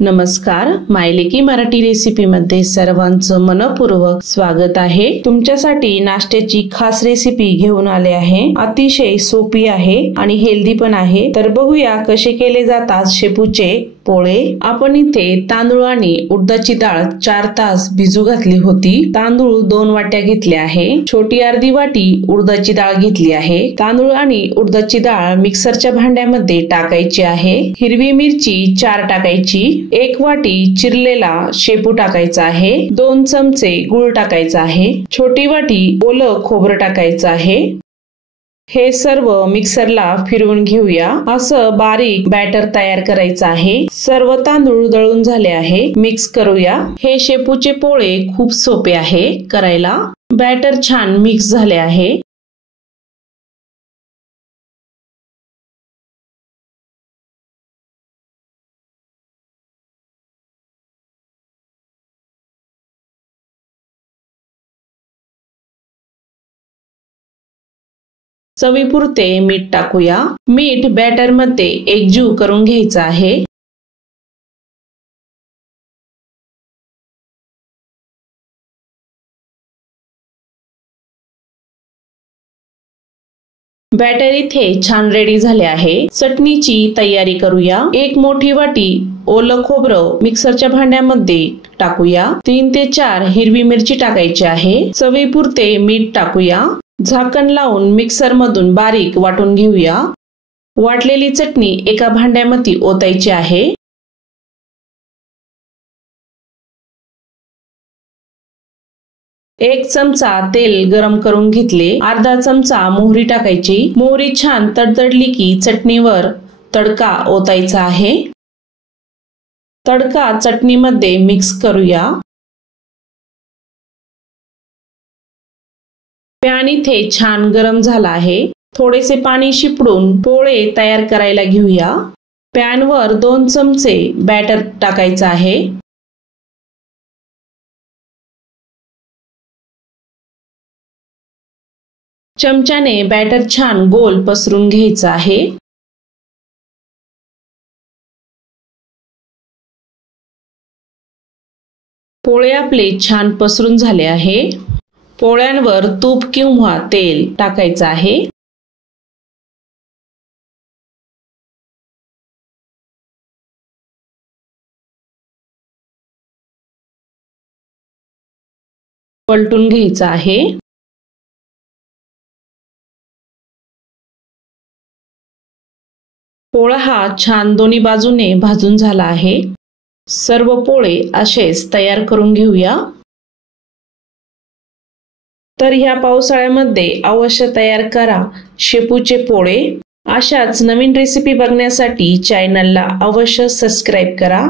नमस्कार, मायलेकी मराठी रेसिपी मध्ये सर्वांचं मनपूर्वक स्वागत आहे। तुमच्यासाठी नाश्त्याची खास रेसिपी घेऊन आले आहे। अतिशय सोपी आहे आणि हेल्दी पण आहे। तर बघूया कसे केले जातात शेपूचे पोळे। आपण इथे तांदूळ आणि उडदाची डाळ 4 तास भिजू घातली होती। तांदूळ 2 वाट्या घेतले आहे। छोटी अर्धी वाटी उडदाची डाळ घेतली आहे। तांदूळ आणि उडदाची डाळ मिक्सरच्या भांड्यामध्ये टाकायची आहे। हिरवी मिरची 4 टाकायची। 1 वाटी चिरलेला शेपू टाकायचा आहे। 2 चमचे गूळ टाकायचा आहे। छोटी वाटी ओलं खोबरं टाकायचं आहे। हे सर्व मिक्सरला फिरवून घेऊया। असं बारीक बॅटर तयार करायचं आहे। सर्व तांदूळ दळून झाले आहे। मिक्स करूया। हे शेपूचे पोळे खूप सोपे आहे करायला। बॅटर छान मिक्स झाले आहे। चवीपुरते मीठ टाकूया। मीठ बॅटर मध्ये एकजीव करून घ्यायचं आहे। बॅटर इथे छान रेडी झाले आहे। चटणीची तयारी करूया। 1 मोठी वाटी ओलं खोबरं मिक्सरच्या भांड्यामध्ये टाकूया। 3 ते 4 हिरवी मिरची टाकायची आहे। चवीपुरते मीठ टाकूया। झाकण लावून मिक्सर मधून बारीक वाटून घेऊया। वाटलेली चटणी एका भांड्यामध्ये ओतायची आहे। एक चमचा तेल गरम करून घेतले। अर्धा चमचा मोहरी टाकायची। मोहरी छान तडतडली की चटणीवर तडका ओतायचा आहे। तडका चटणीमध्ये मिक्स करूया। पॅन इथे छान गरम झाला आहे। थोडेसे पाणी शिपडून पोळे तयार करायला घेऊया। पॅन वर 2 चमचे बॅटर टाकायचं आहे। चमच्याने बॅटर छान गोल पसरून घ्यायचं आहे। पोळे आपले छान पसरून झाले आहे। पोळ्यांवर तूप किंवा तेल टाकायचं आहे। पलटून घ्यायचं आहे। पोळा हा छान दोन्ही बाजूने भाजून झाला आहे। सर्व पोळे असेच तयार करून घेऊया। तर ह्या पावसाळ्यामध्ये अवश्य तयार करा शेपूचे पोळे। अशाच नवीन रेसिपी बघण्यासाठी चॅनलला अवश्य सबस्क्राइब करा।